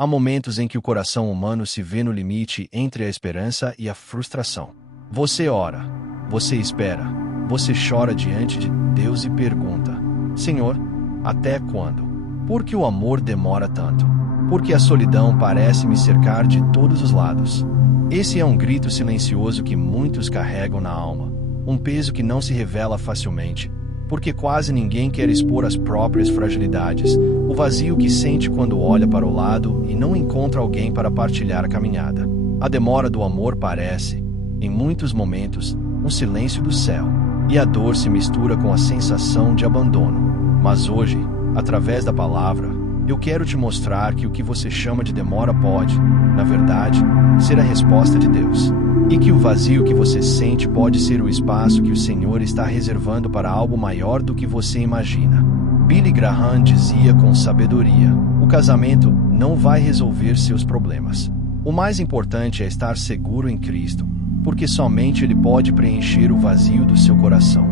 Há momentos em que o coração humano se vê no limite entre a esperança e a frustração. Você ora, você espera, você chora diante de Deus e pergunta: Senhor, até quando? Por que o amor demora tanto? Por que a solidão parece me cercar de todos os lados? Esse é um grito silencioso que muitos carregam na alma, um peso que não se revela facilmente, porque quase ninguém quer expor as próprias fragilidades, o vazio que sente quando olha para o lado e não encontra alguém para partilhar a caminhada. A demora do amor parece, em muitos momentos, um silêncio do céu, e a dor se mistura com a sensação de abandono. Mas hoje, através da palavra, eu quero te mostrar que o que você chama de demora pode, na verdade, ser a resposta de Deus. E que o vazio que você sente pode ser o espaço que o Senhor está reservando para algo maior do que você imagina. Billy Graham dizia com sabedoria: o casamento não vai resolver seus problemas. O mais importante é estar seguro em Cristo, porque somente Ele pode preencher o vazio do seu coração.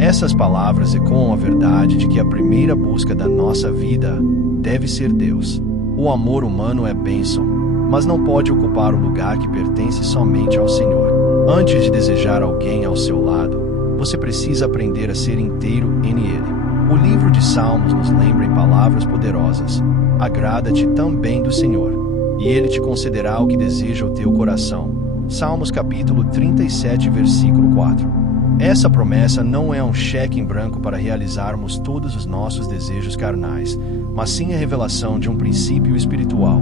Essas palavras ecoam a verdade de que a primeira busca da nossa vida deve ser Deus. O amor humano é bênção, mas não pode ocupar o lugar que pertence somente ao Senhor. Antes de desejar alguém ao seu lado, você precisa aprender a ser inteiro em Ele. O livro de Salmos nos lembra em palavras poderosas: agrada-te também do Senhor, e Ele te concederá o que deseja o teu coração. Salmos capítulo 37, versículo 4. Essa promessa não é um cheque em branco para realizarmos todos os nossos desejos carnais, mas sim a revelação de um princípio espiritual.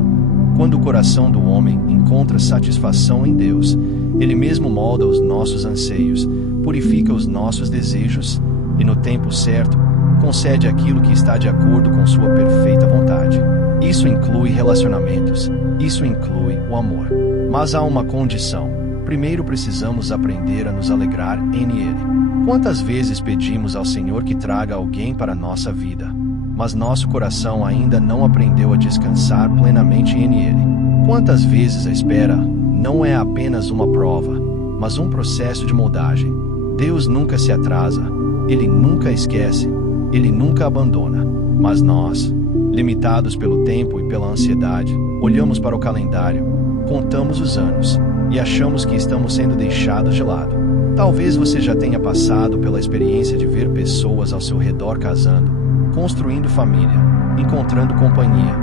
Quando o coração do homem encontra satisfação em Deus, Ele mesmo molda os nossos anseios, purifica os nossos desejos e, no tempo certo, concede aquilo que está de acordo com sua perfeita vontade. Isso inclui relacionamentos, isso inclui o amor. Mas há uma condição. Primeiro precisamos aprender a nos alegrar em Ele. Quantas vezes pedimos ao Senhor que traga alguém para a nossa vida, mas nosso coração ainda não aprendeu a descansar plenamente em Ele? Quantas vezes a espera não é apenas uma prova, mas um processo de moldagem? Deus nunca se atrasa, Ele nunca esquece, Ele nunca abandona. Mas nós, limitados pelo tempo e pela ansiedade, olhamos para o calendário, contamos os anos e achamos que estamos sendo deixados de lado. Talvez você já tenha passado pela experiência de ver pessoas ao seu redor casando, construindo família, encontrando companhia,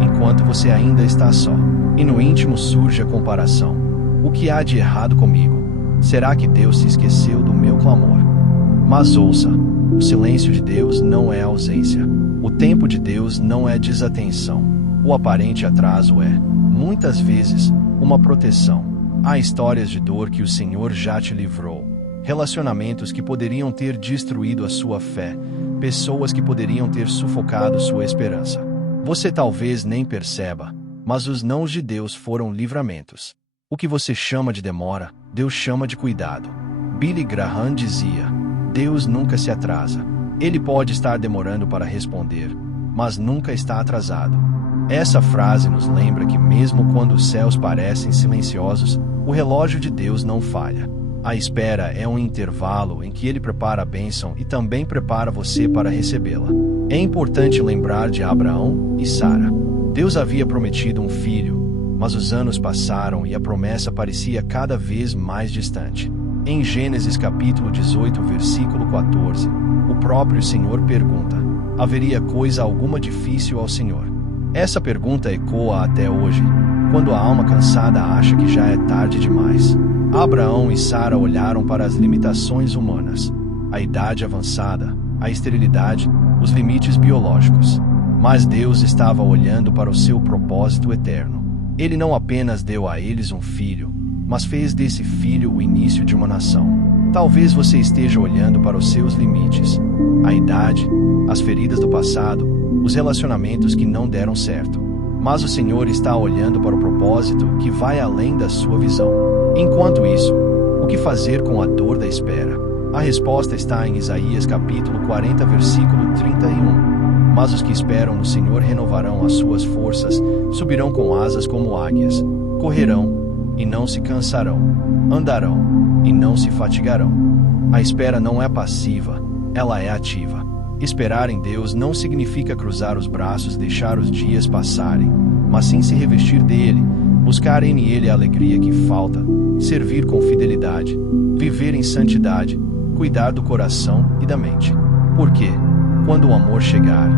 enquanto você ainda está só. E no íntimo surge a comparação: o que há de errado comigo? Será que Deus se esqueceu do meu clamor? Mas ouça, o silêncio de Deus não é ausência. O tempo de Deus não é desatenção. O aparente atraso é, muitas vezes, uma proteção. Há histórias de dor que o Senhor já te livrou, relacionamentos que poderiam ter destruído a sua fé, pessoas que poderiam ter sufocado sua esperança. Você talvez nem perceba, mas os nãos de Deus foram livramentos. O que você chama de demora, Deus chama de cuidado. Billy Graham dizia: Deus nunca se atrasa. Ele pode estar demorando para responder, mas nunca está atrasado. Essa frase nos lembra que mesmo quando os céus parecem silenciosos, o relógio de Deus não falha. A espera é um intervalo em que Ele prepara a bênção e também prepara você para recebê-la. É importante lembrar de Abraão e Sara. Deus havia prometido um filho, mas os anos passaram e a promessa parecia cada vez mais distante. Em Gênesis capítulo 18, versículo 14, o próprio Senhor pergunta: haveria coisa alguma difícil ao Senhor? Essa pergunta ecoa até hoje, quando a alma cansada acha que já é tarde demais. Abraão e Sara olharam para as limitações humanas, a idade avançada, a esterilidade, os limites biológicos. Mas Deus estava olhando para o seu propósito eterno. Ele não apenas deu a eles um filho, mas fez desse filho o início de uma nação. Talvez você esteja olhando para os seus limites, a idade, as feridas do passado, os relacionamentos que não deram certo. Mas o Senhor está olhando para o propósito que vai além da sua visão. Enquanto isso, o que fazer com a dor da espera? A resposta está em Isaías capítulo 40, versículo 31. Mas os que esperam no Senhor renovarão as suas forças, subirão com asas como águias, correrão e não se cansarão, andarão e não se fatigarão. A espera não é passiva, ela é ativa. Esperar em Deus não significa cruzar os braços e deixar os dias passarem, mas sim se revestir dele, buscar em ele a alegria que falta, servir com fidelidade, viver em santidade, cuidar do coração e da mente. Porque, quando o amor chegar,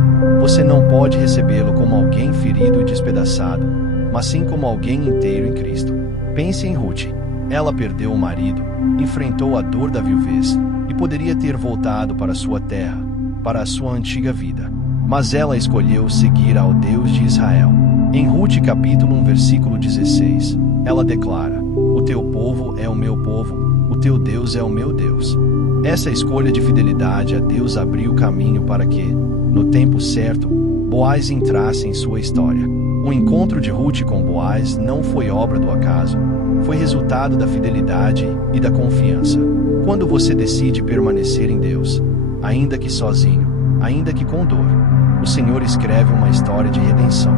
você não pode recebê-lo como alguém ferido e despedaçado, mas sim como alguém inteiro em Cristo. Pense em Ruth. Ela perdeu o marido, enfrentou a dor da viuvez e poderia ter voltado para sua terra, para a sua antiga vida. Mas ela escolheu seguir ao Deus de Israel. Em Ruth capítulo 1 versículo 16, ela declara: "O teu povo é o meu povo, o teu Deus é o meu Deus." Essa escolha de fidelidade a Deus abriu o caminho para que, no tempo certo, Boaz entrasse em sua história. O encontro de Ruth com Boaz não foi obra do acaso, foi resultado da fidelidade e da confiança. Quando você decide permanecer em Deus, ainda que sozinho, ainda que com dor, o Senhor escreve uma história de redenção.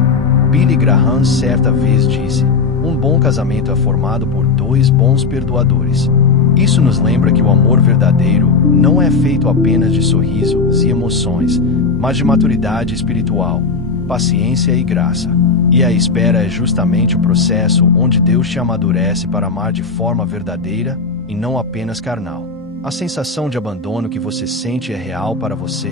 Billy Graham certa vez disse: "Um bom casamento é formado por dois bons perdoadores." Isso nos lembra que o amor verdadeiro não é feito apenas de sorrisos e emoções, mas de maturidade espiritual, paciência e graça. E a espera é justamente o processo onde Deus te amadurece para amar de forma verdadeira e não apenas carnal. A sensação de abandono que você sente é real para você,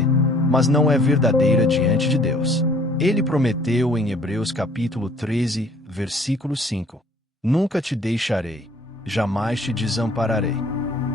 mas não é verdadeira diante de Deus. Ele prometeu em Hebreus capítulo 13, versículo 5: "Nunca te deixarei, jamais te desampararei."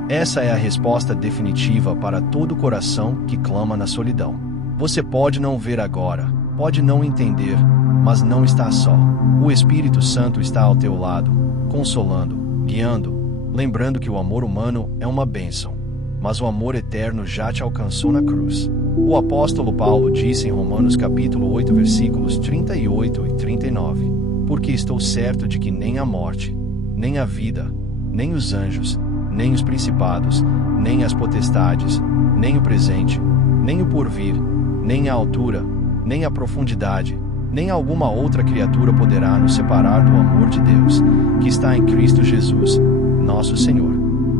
Essa é a resposta definitiva para todo coração que clama na solidão. Você pode não ver agora, pode não entender, mas não está só. O Espírito Santo está ao teu lado, consolando, guiando, lembrando que o amor humano é uma bênção, mas o amor eterno já te alcançou na cruz. O apóstolo Paulo disse em Romanos capítulo 8 versículos 38 e 39: "Porque estou certo de que nem a morte, nem a vida, nem os anjos, nem os principados, nem as potestades, nem o presente, nem o porvir, nem a altura, nem a profundidade, nem alguma outra criatura poderá nos separar do amor de Deus, que está em Cristo Jesus, nosso Senhor."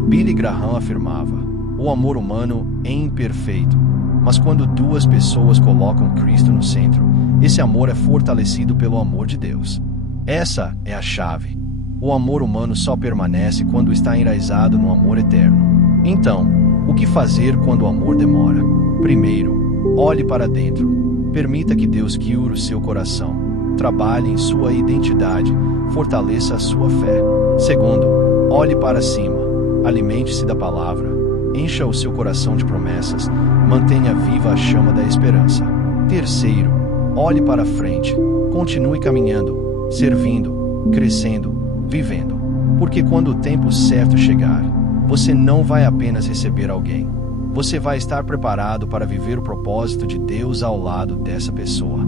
Billy Graham afirmava: "O amor humano é imperfeito, mas quando duas pessoas colocam Cristo no centro, esse amor é fortalecido pelo amor de Deus." Essa é a chave. O amor humano só permanece quando está enraizado no amor eterno. Então, o que fazer quando o amor demora? Primeiro, olhe para dentro. Permita que Deus cure o seu coração. Trabalhe em sua identidade, fortaleça a sua fé. Segundo, olhe para cima. Alimente-se da palavra. Encha o seu coração de promessas. Mantenha viva a chama da esperança. Terceiro, olhe para frente. Continue caminhando, servindo, crescendo, vivendo. Porque quando o tempo certo chegar, você não vai apenas receber alguém. Você vai estar preparado para viver o propósito de Deus ao lado dessa pessoa.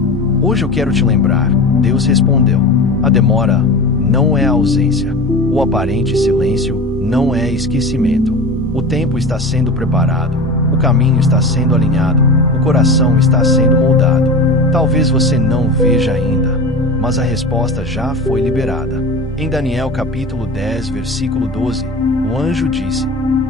Hoje eu quero te lembrar, Deus respondeu. A demora não é ausência. O aparente silêncio não é esquecimento. O tempo está sendo preparado. O caminho está sendo alinhado. O coração está sendo moldado. Talvez você não veja ainda, mas a resposta já foi liberada. Em Daniel capítulo 10, versículo 12, o anjo disse: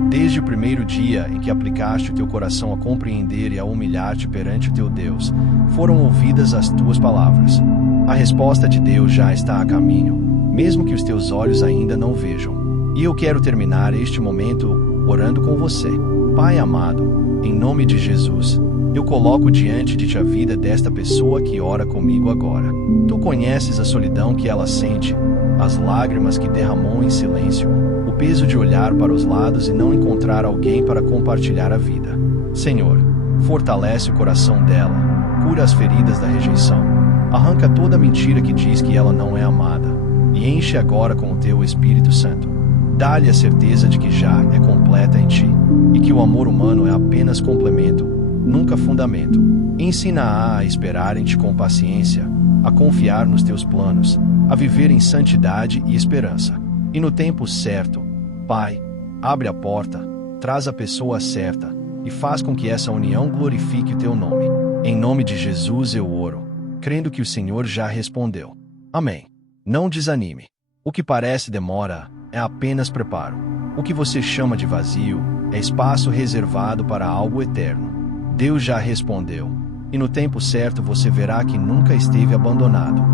"Desde o primeiro dia em que aplicaste o teu coração a compreender e a humilhar-te perante o teu Deus, foram ouvidas as tuas palavras." A resposta de Deus já está a caminho, mesmo que os teus olhos ainda não vejam. E eu quero terminar este momento orando com você. Pai amado, em nome de Jesus, eu coloco diante de ti a vida desta pessoa que ora comigo agora. Tu conheces a solidão que ela sente, as lágrimas que derramou em silêncio, o peso de olhar para os lados e não encontrar alguém para compartilhar a vida. Senhor, fortalece o coração dela, cura as feridas da rejeição, arranca toda a mentira que diz que ela não é amada, e enche agora com o teu Espírito Santo. Dá-lhe a certeza de que já é completa em ti, e que o amor humano é apenas complemento, nunca fundamento. Ensina-a a esperar em ti com paciência, a confiar nos teus planos, a viver em santidade e esperança. E no tempo certo, Pai, abre a porta, traz a pessoa certa, e faz com que essa união glorifique o teu nome. Em nome de Jesus eu oro, crendo que o Senhor já respondeu. Amém. Não desanime. O que parece demora é apenas preparo. O que você chama de vazio é espaço reservado para algo eterno. Deus já respondeu. E no tempo certo você verá que nunca esteve abandonado.